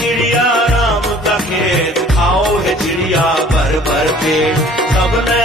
चिड़िया राम का खेत, खाओ है चिड़िया भर भर पेट। सबने